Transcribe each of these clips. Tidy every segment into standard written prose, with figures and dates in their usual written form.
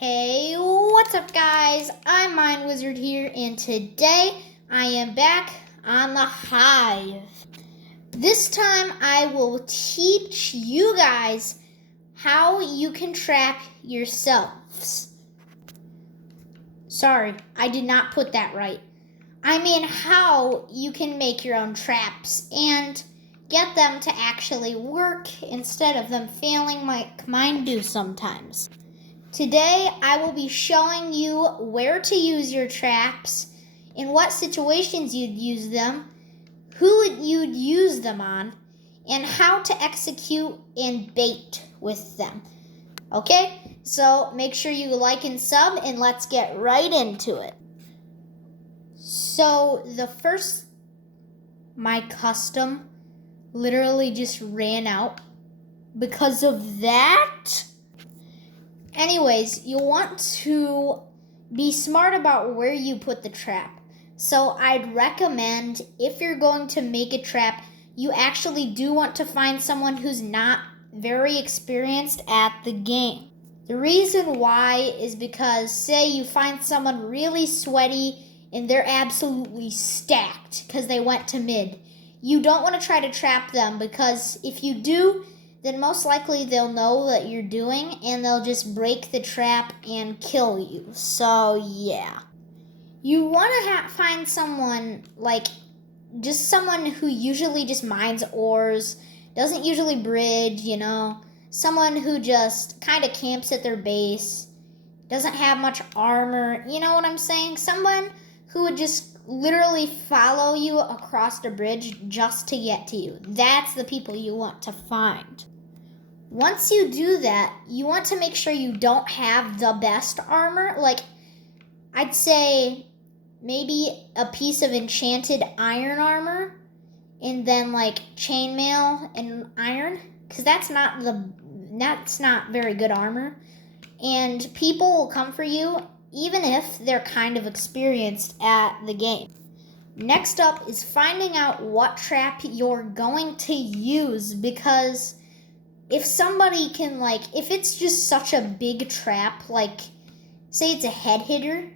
Hey, what's up guys? I'm Mind Wizard here and today I am back on the Hive. This time I will teach you guys how you can trap yourselves. Sorry, I did not put that right. I mean how you can make your own traps and get them to actually work instead of them failing like mine do sometimes. Today, I will be showing you where to use your traps, in what situations you'd use them, who you'd use them on, and how to execute and bait with them. Okay, so make sure you like and sub, and let's get right into it. So my custom literally just ran out because of that. Anyways, you'll want to be smart about where you put the trap. So I'd recommend, if you're going to make a trap, you actually do want to find someone who's not very experienced at the game. The reason why is because, say you find someone really sweaty and they're absolutely stacked because they went to mid. You don't want to try to trap them, because if you do, then most likely they'll know what you're doing and they'll just break the trap and kill you. So yeah. You want to find someone, just someone who usually just mines ores, doesn't usually bridge, someone who just kind of camps at their base, doesn't have much armor, you know what I'm saying? Someone who would just literally follow you across the bridge just to get to you. That's the people you want to find. Once you do that, you want to make sure you don't have the best armor. I'd say maybe a piece of enchanted iron armor, and then chainmail and iron, because that's not very good armor. And people will come for you even if they're kind of experienced at the game. Next up is finding out what trap you're going to use, because if somebody can, if it's just such a big trap, say it's a head hitter,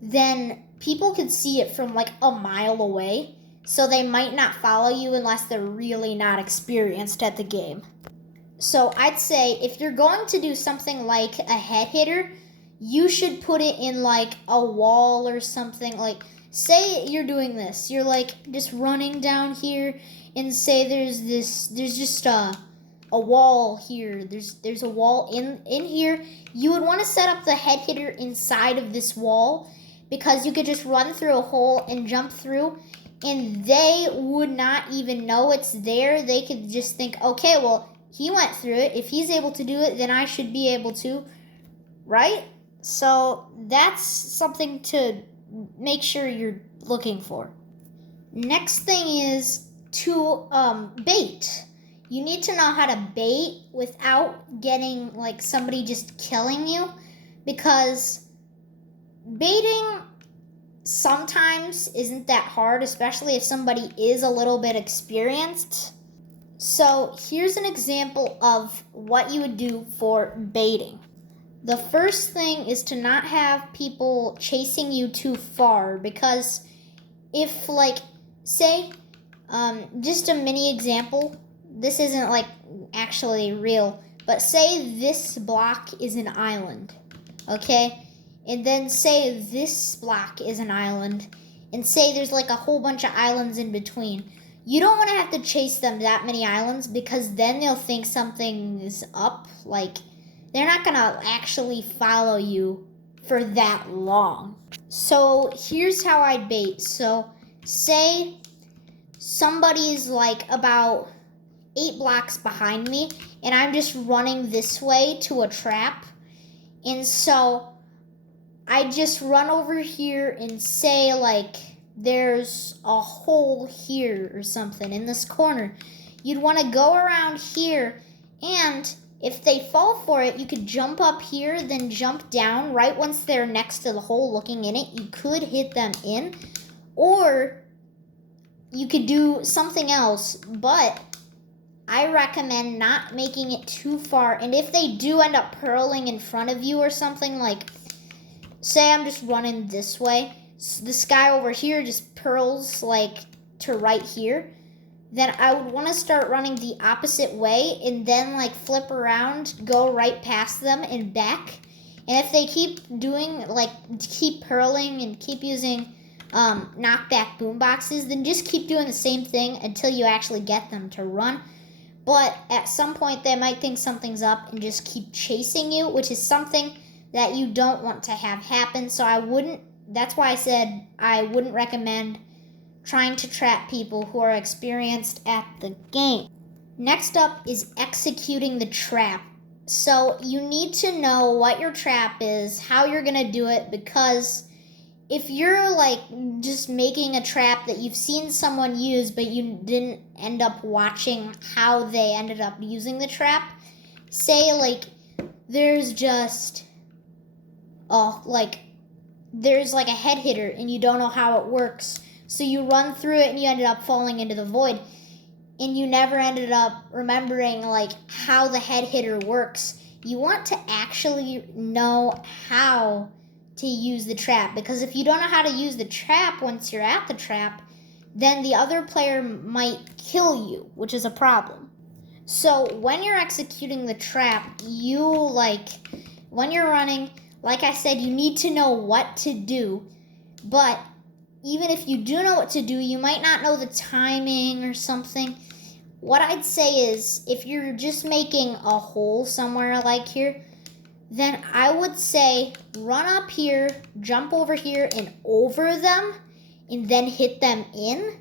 then people could see it from a mile away, so they might not follow you unless they're really not experienced at the game. So I'd say if you're going to do something like a head hitter, you should put it in a wall or something. Say you're doing this, you're just running down here, and say there's just a wall here. There's a wall in here. You would want to set up the head hitter inside of this wall, because you could just run through a hole and jump through, and they would not even know it's there. They could just think, okay, well, he went through it. If he's able to do it, then I should be able to, right? So that's something to make sure you're looking for. Next thing is to bait. You need to know how to bait without getting somebody just killing you, because baiting sometimes isn't that hard, especially if somebody is a little bit experienced. So here's an example of what you would do for baiting. The first thing is to not have people chasing you too far, because if say, just a mini example, this isn't actually real, but say this block is an island, okay? And then say this block is an island, and say there's a whole bunch of islands in between. You don't want to have to chase them that many islands, because then they'll think something is up. They're not going to actually follow you for that long. So here's how I'd bait. So say somebody's about 8 blocks behind me, and I'm just running this way to a trap. And so I just run over here and say there's a hole here or something in this corner. You'd want to go around here, and if they fall for it, you could jump up here, then jump down right once they're next to the hole looking in it. You could hit them in, or you could do something else, but I recommend not making it too far. And if they do end up purling in front of you or something, like, say I'm just running this way, so this guy over here just purls, like, to right here, then I would want to start running the opposite way and then, like, flip around, go right past them and back. And if they keep doing, like, keep purling and keep using knockback boomboxes, then just keep doing the same thing until you actually get them to run. But at some point, they might think something's up and just keep chasing you, which is something that you don't want to have happen. So that's why I said I wouldn't recommend trying to trap people who are experienced at the game. Next up is executing the trap. So you need to know what your trap is, how you're gonna do it, because if you're like just making a trap that you've seen someone use but you didn't end up watching how they ended up using the trap, say like there's like a head hitter and you don't know how it works, so you run through it and you ended up falling into the void and you never ended up remembering like how the head hitter works. You want to actually know how to use the trap, because if you don't know how to use the trap once you're at the trap, then the other player might kill you, which is a problem. So when you're executing the trap, when you're running, like I said, you need to know what to do. But even if you do know what to do, you might not know the timing or something. What I'd say is, if you're just making a hole somewhere like here, then I would say run up here, jump over here and over them, and then hit them in.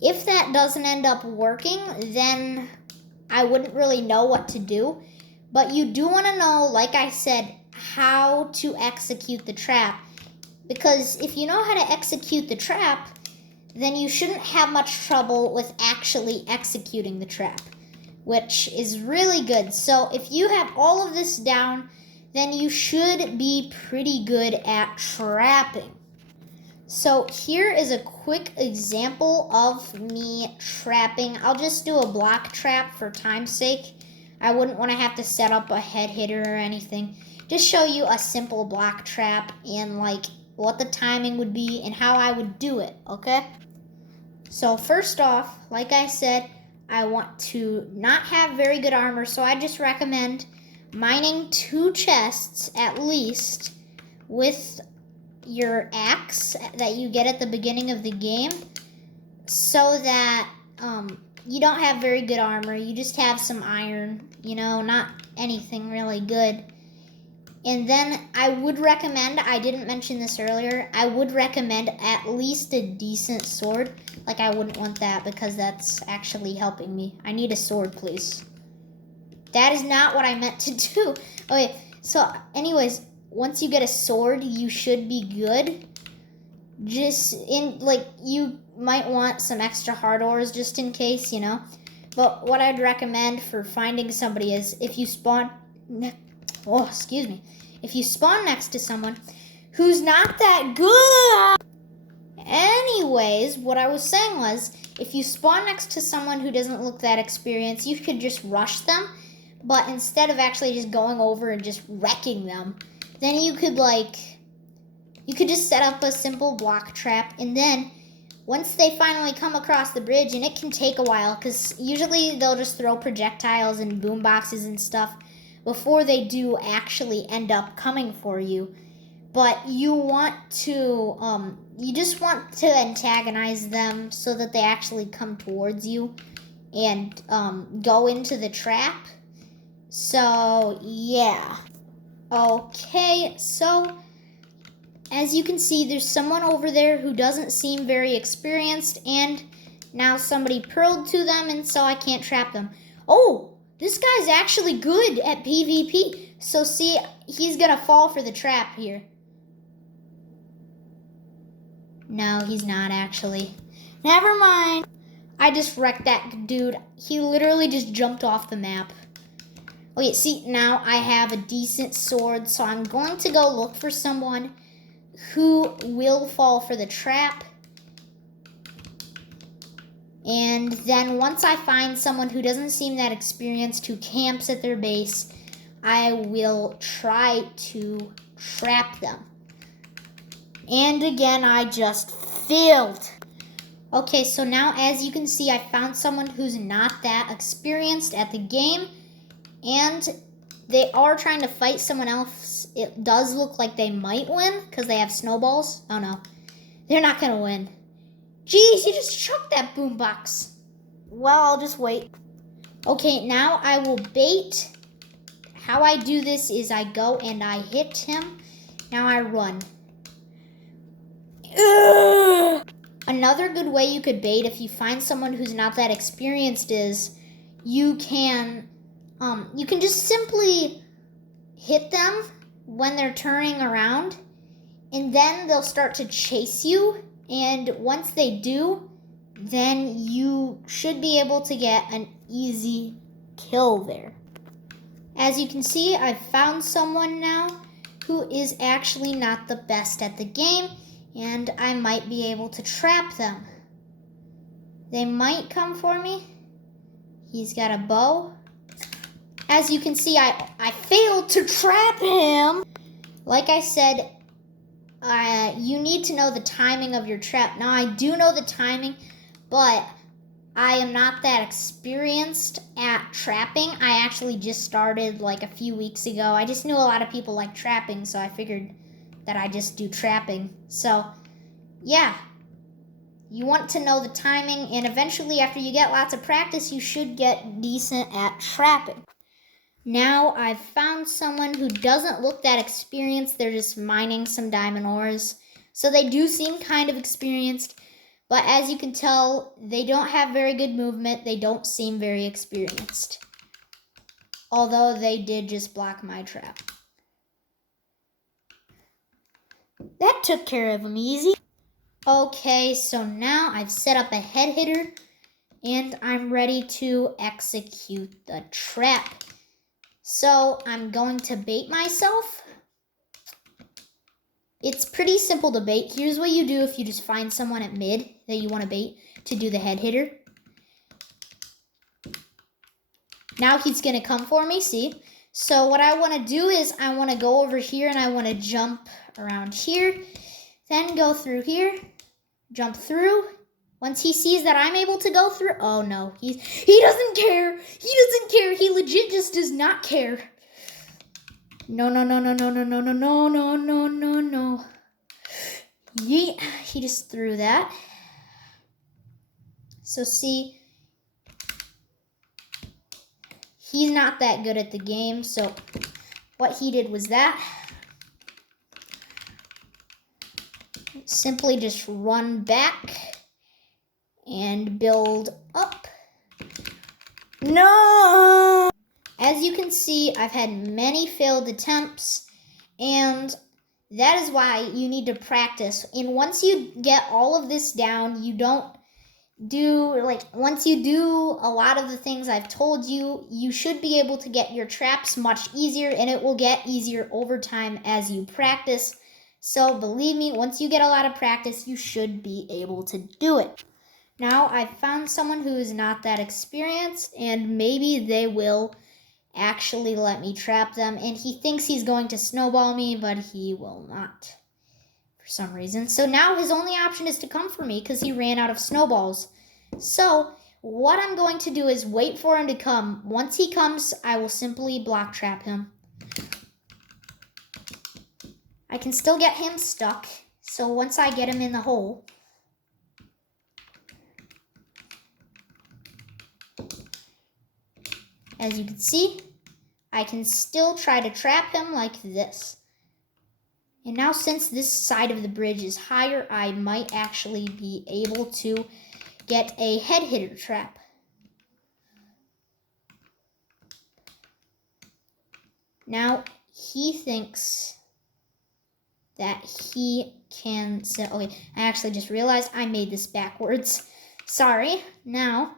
If that doesn't end up working, then I wouldn't really know what to do. But you do want to know, like I said, how to execute the trap. Because if you know how to execute the trap, then you shouldn't have much trouble with actually executing the trap, which is really good. So if you have all of this down, then you should be pretty good at trapping. So here is a quick example of me trapping. I'll just do a block trap for time's sake. I wouldn't want to have to set up a head hitter or anything. Just show you a simple block trap and like what the timing would be and how I would do it, okay? So first off, like I said, I want to not have very good armor, so I just recommend mining 2 chests at least with your axe that you get at the beginning of the game, so that you don't have very good armor. You just have some iron, not anything really good. And then I would recommend, I didn't mention this earlier, I would recommend at least a decent sword. Like, I wouldn't want that because that's actually helping me. I need a sword, please. That is not what I meant to do. Okay, so anyways, once you get a sword, you should be good. You might want some extra hard ores just in case, But what I'd recommend for finding somebody is if you spawn... If you spawn next to someone who's not that good... Anyways, what I was saying was, if you spawn next to someone who doesn't look that experienced, you could just rush them. But instead of actually just going over and just wrecking them, then you could just set up a simple block trap, and then once they finally come across the bridge, and it can take a while, because usually they'll just throw projectiles and boom boxes and stuff before they do actually end up coming for you. But you just want to antagonize them so that they actually come towards you and go into the trap. So, yeah. Okay, so as you can see, there's someone over there who doesn't seem very experienced, and now somebody purled to them, and so I can't trap them. Oh, this guy's actually good at PvP. So see, he's gonna fall for the trap here. No, he's not actually. Never mind. I just wrecked that dude. He literally just jumped off the map. Okay, see, now I have a decent sword, so I'm going to go look for someone who will fall for the trap. And then once I find someone who doesn't seem that experienced who camps at their base, I will try to trap them. And again, I just failed. Okay, so now as you can see, I found someone who's not that experienced at the game, and they are trying to fight someone else. It does look like they might win because they have snowballs. Oh no, they're not gonna win. Jeez, you just chucked that boombox. Well, I'll just wait. Okay, now I will bait. How I do this is I go and I hit him. Now I run. Ugh! Another good way you could bait if you find someone who's not that experienced is you can just simply hit them when they're turning around, and then they'll start to chase you, and once they do, then you should be able to get an easy kill there. As you can see, I've found someone now who is actually not the best at the game, and I might be able to trap them. They might come for me. He's got a bow. As you can see, I failed to trap him. Like I said, you need to know the timing of your trap. Now, I do know the timing, but I am not that experienced at trapping. I actually just started like a few weeks ago. I just knew a lot of people like trapping, so I figured that I just do trapping. So, yeah. You want to know the timing, and eventually after you get lots of practice, you should get decent at trapping. Now I've found someone who doesn't look that experienced. They're just mining some diamond ores. So they do seem kind of experienced, but as you can tell, they don't have very good movement. They don't seem very experienced. Although they did just block my trap. That took care of them easy. Okay, so now I've set up a head hitter, and I'm ready to execute the trap. So I'm going to bait myself. It's pretty simple to bait. Here's what you do if you just find someone at mid that you want to bait to do the head hitter. Now he's going to come for me, see? So what I want to do is I want to go over here and I want to jump around here. Then go through here, jump through. Once he sees that I'm able to go through, oh no, he doesn't care. He doesn't care. He legit just does not care. No, no, no, no, no, no, no, no, no, no, no, no, no. Yeah, he just threw that. So see, he's not that good at the game. So what he did was that. Simply just run back and build up. No! As you can see, I've had many failed attempts, and that is why you need to practice. And once you get all of this down, you don't do, once you do a lot of the things I've told you, you should be able to get your traps much easier, and it will get easier over time as you practice. So believe me, once you get a lot of practice, you should be able to do it. Now I've found someone who is not that experienced, and maybe they will actually let me trap them. And he thinks he's going to snowball me, but he will not for some reason. So now his only option is to come for me because he ran out of snowballs. So what I'm going to do is wait for him to come. Once he comes, I will simply block trap him. I can still get him stuck. So once I get him in the hole, as you can see, I can still try to trap him like this. And now since this side of the bridge is higher, I might actually be able to get a head hitter trap. Now he thinks that he can sit. Okay, I actually just realized I made this backwards. Sorry. Now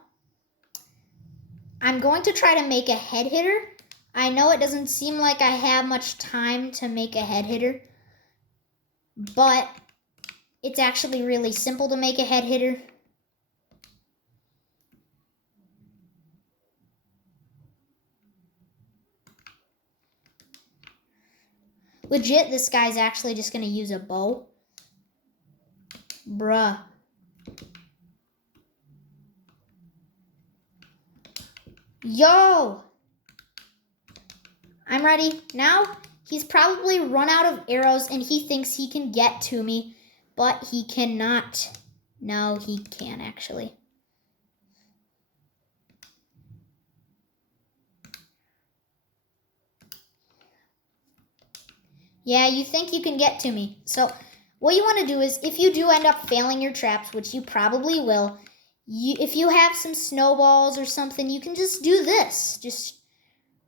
I'm going to try to make a head hitter. I know it doesn't seem like I have much time to make a head hitter, but it's actually really simple to make a head hitter. legit, this guy's actually just gonna use a bow. Bruh. Yo! I'm ready. Now, he's probably run out of arrows and he thinks he can get to me, but he cannot. No, he can't actually. Yeah, you think you can get to me. So what you want to do is, if you do end up failing your traps, which you probably will, if you have some snowballs or something, you can just do this. Just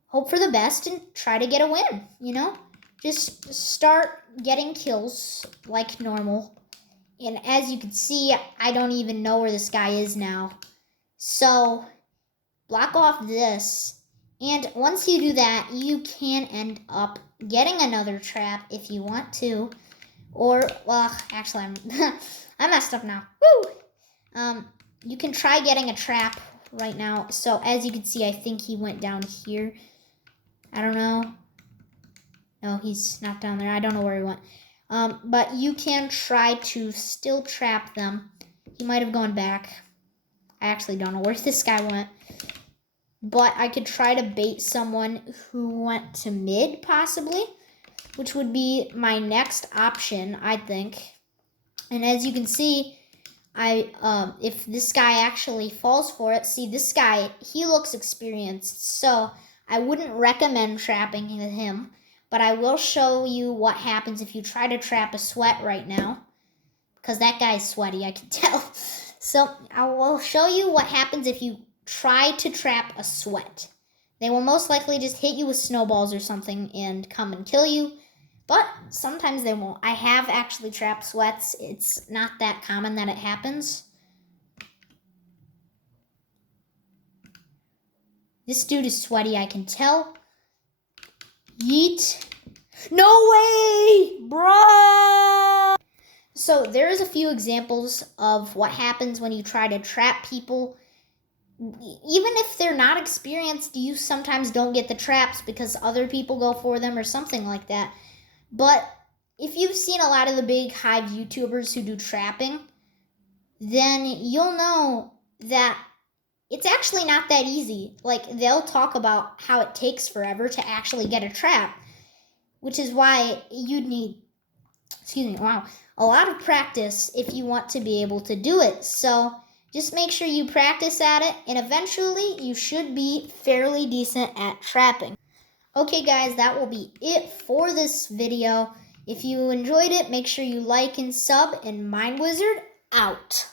hope for the best and try to get a win, you know? Just start getting kills like normal. And as you can see, I don't even know where this guy is now. So block off this. And once you do that, you can end up getting another trap if you want to. Or, well, actually, I messed up now. Woo! You can try getting a trap right now. So as you can see, I think he went down here. I don't know. No, he's not down there. I don't know where he went. But you can try to still trap them. He might have gone back. I actually don't know where this guy went. But I could try to bait someone who went to mid, possibly, which would be my next option, I think. And as you can see, if this guy actually falls for it, see, this guy, he looks experienced, so I wouldn't recommend trapping him, but I will show you what happens if you try to trap a sweat right now, because that guy's sweaty, I can tell. So I will show you what happens if you try to trap a sweat. They will most likely just hit you with snowballs or something and come and kill you, but sometimes they won't. I have actually trapped sweats. It's not that common that it happens. This dude is sweaty, I can tell. Yeet. No way, bruh! So there's a few examples of what happens when you try to trap people. Even if they're not experienced, you sometimes don't get the traps because other people go for them or something like that. But if you've seen a lot of the big Hive YouTubers who do trapping, then you'll know that it's actually not that easy. Like, they'll talk about how it takes forever to actually get a trap, which is why you'd need, a lot of practice if you want to be able to do it. So just make sure you practice at it, and eventually you should be fairly decent at trapping. Okay guys, that will be it for this video. If you enjoyed it, make sure you like and sub, and Mind Wizard out.